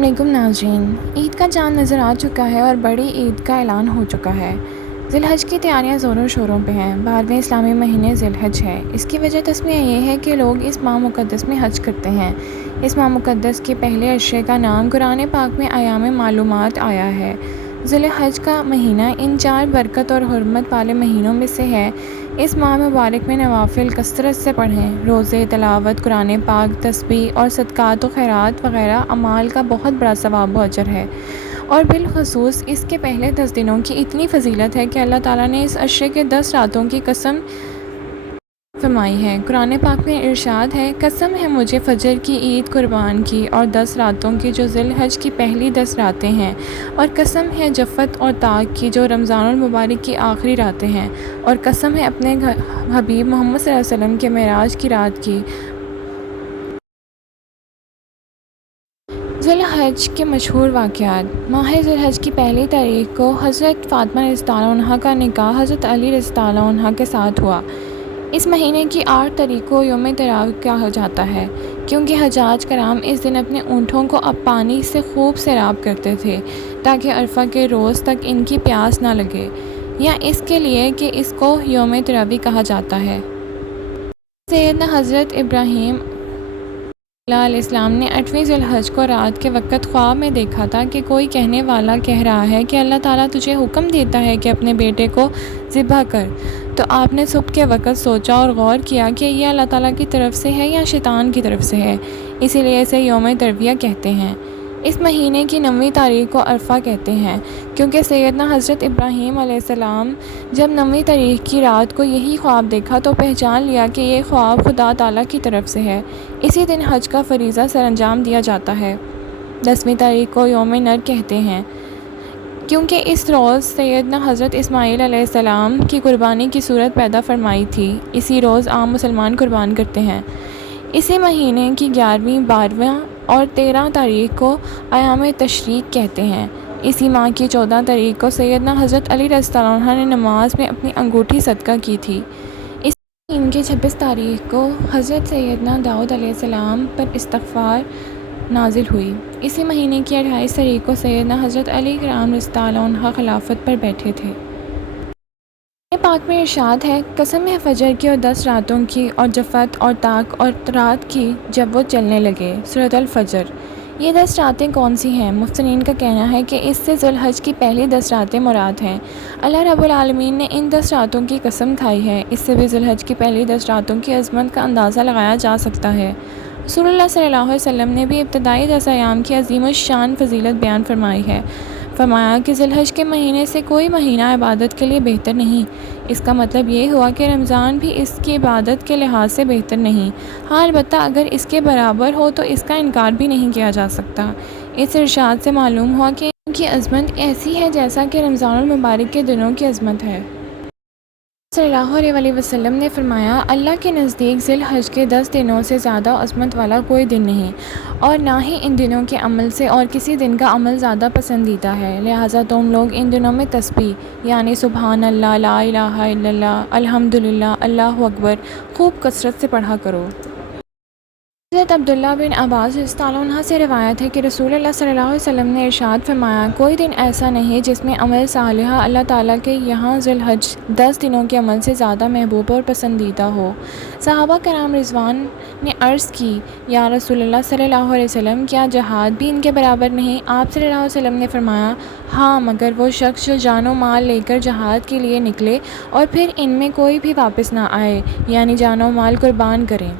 علیکم ناظرین، عید کا چاند نظر آ چکا ہے اور بڑی عید کا اعلان ہو چکا ہے۔ ذی الحج کی تیاریاں زوروں شوروں پہ ہیں۔ 12ویں اسلامی مہینے ذی الحج ہے۔ اس کی وجہ تسمیہ یہ ہے کہ لوگ اس ماہ مقدس میں حج کرتے ہیں۔ اس ماہ مقدس کے پہلے عشرے کا نام قرآن پاک میں ایام معلومات آیا ہے۔ ذی الحج کا مہینہ ان 4 برکت اور حرمت والے مہینوں میں سے ہے۔ اس ماہ مبارک میں نوافل کثرت سے پڑھیں۔ روزے، تلاوت قرآن پاک، تسبیح اور صدقات و خیرات وغیرہ اعمال کا بہت بڑا ثواب و اجر ہے، اور بالخصوص اس کے پہلے 10 دنوں کی اتنی فضیلت ہے کہ اللہ تعالیٰ نے اس عشرے کے 10 راتوں کی قسم فرمائی ہے۔ قرآن پاک میں ارشاد ہے، قسم ہے مجھے فجر کی عید قربان کی اور 10 راتوں کی جو ذی الحج کی پہلی 10 راتیں ہیں، اور قسم ہے جفت اور طاق کی جو رمضان المبارک کی آخری راتیں ہیں، اور قسم ہے اپنے حبیب محمد صلی اللہ علیہ وسلم کے معراج کی رات کی۔ ذی الحج کے مشہور واقعات۔ ماہ ذی الحج کی پہلی تاریخ کو حضرت فاطمہ رضی اللہ عنہا کا نکاح حضرت علی رضی اللہ عنہ کے ساتھ ہوا۔ اس مہینے کی 8 تاریخ کو یوم ترویہ کہا جاتا ہے، کیونکہ حجاج کرام اس دن اپنے اونٹوں کو پانی سے خوب سیراب کرتے تھے تاکہ عرفہ کے روز تک ان کی پیاس نہ لگے، یا اس کے لیے کہ اس کو یوم ترویہ کہا جاتا ہے۔ سیدنا حضرت ابراہیم علیہ السلام نے 8ویں ذی الحج کو رات کے وقت خواب میں دیکھا تھا کہ کوئی کہنے والا کہہ رہا ہے کہ اللہ تعالیٰ تجھے حکم دیتا ہے کہ اپنے بیٹے کو ذبح کر۔ تو آپ نے صبح کے وقت سوچا اور غور کیا کہ یہ اللہ تعالیٰ کی طرف سے ہے یا شیطان کی طرف سے ہے، اسی لیے اسے یوم ترویہ کہتے ہیں۔ اس مہینے کی 9ویں تاریخ کو عرفہ کہتے ہیں، کیونکہ سیدنا حضرت ابراہیم علیہ السلام جب 9ویں تاریخ کی رات کو یہی خواب دیکھا تو پہچان لیا کہ یہ خواب خدا تعالیٰ کی طرف سے ہے۔ اسی دن حج کا فریضہ سر انجام دیا جاتا ہے۔ 10ویں تاریخ کو یوم نر کہتے ہیں، کیونکہ اس روز سیدنا حضرت اسماعیل علیہ السلام کی قربانی کی صورت پیدا فرمائی تھی۔ اسی روز عام مسلمان قربان کرتے ہیں۔ اسی مہینے کی 11ویں، 12واں اور 13 تاریخ کو ایام تشریق کہتے ہیں۔ اسی ماہ کی 14 تاریخ کو سیدنا حضرت علی رضی اللہ عنہ نے نماز میں اپنی انگوٹھی صدقہ کی تھی۔ اس مہینے کی 26 تاریخ کو حضرت سیدنا داؤد علیہ السلام پر استغفار نازل ہوئی۔ اسی مہینے کی 28 تاریخ کو سیدنا حضرت علی کرام رضی اللہ عنہ خلافت پر بیٹھے تھے۔ قرآن پاک میں ارشاد ہے، قسم ہے فجر کی اور 10 راتوں کی اور جفت اور طاق اور رات کی جب وہ چلنے لگے۔ سورۃ الفجر۔ یہ 10 راتیں کون سی ہیں؟ مفسرین کا کہنا ہے کہ اس سے ذی الحج کی پہلی 10 راتیں مراد ہیں۔ اللہ رب العالمین نے ان 10 راتوں کی قسم کھائی ہے۔ اس سے بھی ذی الحج کی پہلی 10 راتوں کی عظمت کا اندازہ لگایا جا سکتا ہے۔ رسول اللہ صلی اللہ علیہ وسلم نے بھی ابتدائی 10 ایام کی عظیم الشان فضیلت بیان فرمائی ہے۔ فرمایا کہ ذی الحج کے مہینے سے کوئی مہینہ عبادت کے لیے بہتر نہیں۔ اس کا مطلب یہ ہوا کہ رمضان بھی اس کی عبادت کے لحاظ سے بہتر نہیں، ہاں البتہ اگر اس کے برابر ہو تو اس کا انکار بھی نہیں کیا جا سکتا۔ اس ارشاد سے معلوم ہوا کہ ان کی عظمت ایسی ہے جیسا کہ رمضان المبارک کے دنوں کی عظمت ہے۔ صلی اللہ علیہ وسلم نے فرمایا، اللہ کے نزدیک ذی الحج کے 10 دنوں سے زیادہ عظمت والا کوئی دن نہیں، اور نہ ہی ان دنوں کے عمل سے اور کسی دن کا عمل زیادہ پسندیدہ ہے، لہٰذا تم لوگ ان دنوں میں تسبیح یعنی سبحان اللہ، لا الہ الا اللہ، الحمدللہ، اللہ اکبر خوب کثرت سے پڑھا کرو۔ حضرت عبداللہ بن عباس رضی اللہ عنہ سے روایت ہے کہ رسول اللہ صلی اللہ علیہ وسلم نے ارشاد فرمایا، کوئی دن ایسا نہیں جس میں عمل صالحہ اللہ تعالیٰ کے یہاں ذی الحج 10 دنوں کے عمل سے زیادہ محبوب اور پسندیدہ ہو۔ صحابہ کرام رضوان نے عرض کی، یا رسول اللہ صلی اللہ علیہ وسلم، کیا جہاد بھی ان کے برابر نہیں؟ آپ صلی اللہ علیہ وسلم نے فرمایا، ہاں، مگر وہ شخص جو جان و مال لے کر جہاد کے لیے نکلے اور پھر ان میں کوئی بھی واپس نہ آئے، یعنی جان و مال قربان کریں۔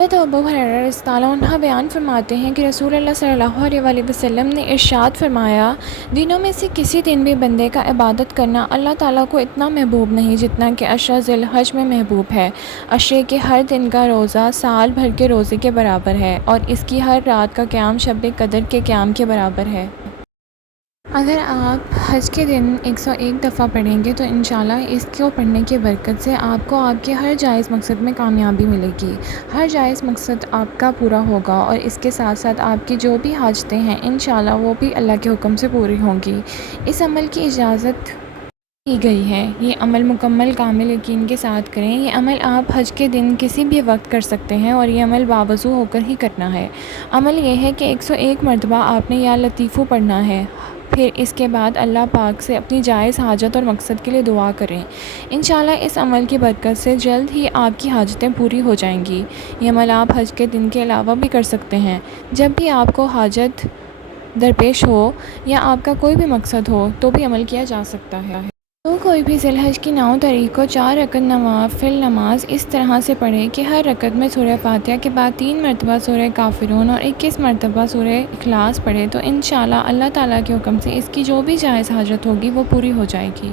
حضرت ابو ہریرہ رضی اللہ عنہ بیان فرماتے ہیں کہ رسول اللہ صلی اللہ علیہ وسلم نے ارشاد فرمایا، دنوں میں سے کسی دن بھی بندے کا عبادت کرنا اللہ تعالیٰ کو اتنا محبوب نہیں جتنا کہ عشرہ ذی الحج میں محبوب ہے۔ عشرے کے ہر دن کا روزہ سال بھر کے روزے کے برابر ہے، اور اس کی ہر رات کا قیام شب قدر کے قیام کے برابر ہے۔ اگر آپ حج کے دن 101 دفعہ پڑھیں گے تو انشاءاللہ اس کو پڑھنے کی برکت سے آپ کو آپ کے ہر جائز مقصد میں کامیابی ملے گی، ہر جائز مقصد آپ کا پورا ہوگا، اور اس کے ساتھ ساتھ آپ کی جو بھی حاجتیں ہیں انشاءاللہ وہ بھی اللہ کے حکم سے پوری ہوں گی۔ اس عمل کی اجازت کی گئی ہے۔ یہ عمل مکمل کامل یقین کے ساتھ کریں۔ یہ عمل آپ حج کے دن کسی بھی وقت کر سکتے ہیں اور یہ عمل باوضو ہو کر ہی کرنا ہے۔ عمل یہ ہے کہ 101 مرتبہ آپ نے یا لطیفو پڑھنا ہے، پھر اس کے بعد اللہ پاک سے اپنی جائز حاجت اور مقصد کے لیے دعا کریں۔ انشاءاللہ اس عمل کی برکت سے جلد ہی آپ کی حاجتیں پوری ہو جائیں گی۔ یہ عمل آپ حج کے دن کے علاوہ بھی کر سکتے ہیں۔ جب بھی آپ کو حاجت درپیش ہو یا آپ کا کوئی بھی مقصد ہو تو بھی عمل کیا جا سکتا ہے۔ تو کوئی بھی ذی الحج کی 9 تاریخ کو 4 رکعت نوافل نماز اس طرح سے پڑھے کہ ہر رکعت میں سورہ فاتحہ کے بعد 3 مرتبہ سورہ کافرون اور 21 مرتبہ سورہ اخلاص پڑھے تو انشاءاللہ اللہ تعالیٰ کے حکم سے اس کی جو بھی جائز حاجت ہوگی وہ پوری ہو جائے گی۔